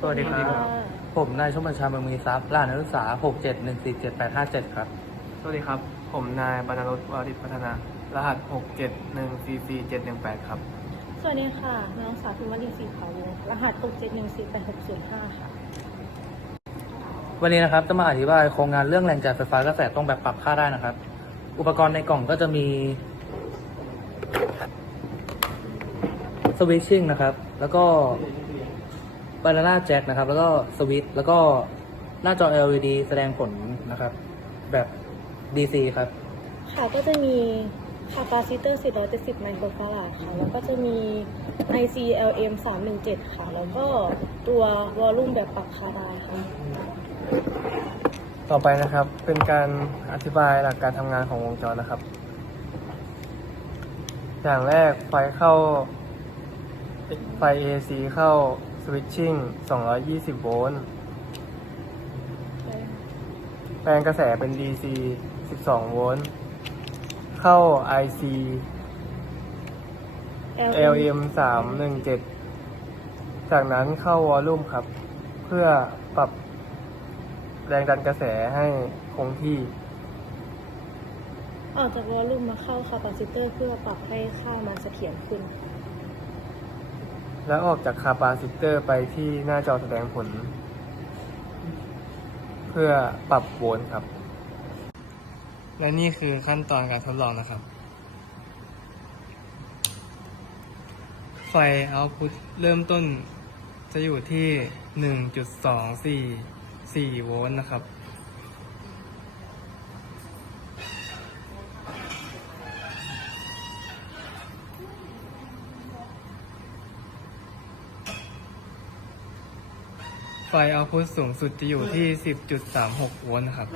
สวัสดีครับ ผมนายชมบัญชาเมืองมีทรัพย์รหัสนักศึกษา 6714785 7 ครับ สวัสดีครับ ผมนายบรรณรสวาริพัฒนารหัส 6 7 1 4 4 7 1 8ครับ สวัสดีค่ะน้องสาวพิมพ์วดีศรีขาววงศ์รหัส6714865ค่ะ วันนี้นะครับจะมาอธิบายโครงงานเรื่องแรงจ่ายไฟฟ้ากระแสตรงแบบปรับค่าได้นะครับ อุปกรณ์ในกล่องก็จะมีสวิตชิ่งนะครับ แล้วก็ บานาน่าแจ็คนะครับ แล้วก็สวิตช์แล้วก็หน้าจอ LED แสดงผลนะครับ แบบ DC ครับ ค่ะก็จะมีคาปาซิเตอร์ 470 ไมโครฟาราดค่ะ แล้วก็จะมี ICLM 317 ค่ะ แล้วก็ตัววอลลุ่มแบบปรับค่าได้ค่ะ ต่อไปนะครับ เป็นการอธิบายหลักการทำงานของวงจรนะครับ อย่างแรกไฟเข้า ไฟ AC เข้า สวิตชิ่ง 220 โวลต์ แปลงกระแสเป็น DC 12 โวลต์ เข้า IC LM 317 จากนั้นเข้าวอลลุ่มครับ เพื่อปรับแรงดันกระแสให้คงที่ ออกจากวอลลุ่มมาเข้าคาปาซิเตอร์เพื่อปรับให้ค่ามันเสถียรขึ้น แล้วออกจากคาปาซิเตอร์ไปที่หน้าจอแสดงผล เพื่อปรับโวลต์ครับ และนี่คือขั้นตอนการทดลองนะครับ ไฟเอาพุตเริ่มต้นจะอยู่ที่ 1.244 โวลต์นะครับ ไฟเอาพุทสูงสุดจะอยู่ที่ 10.36 โวลต์ครับ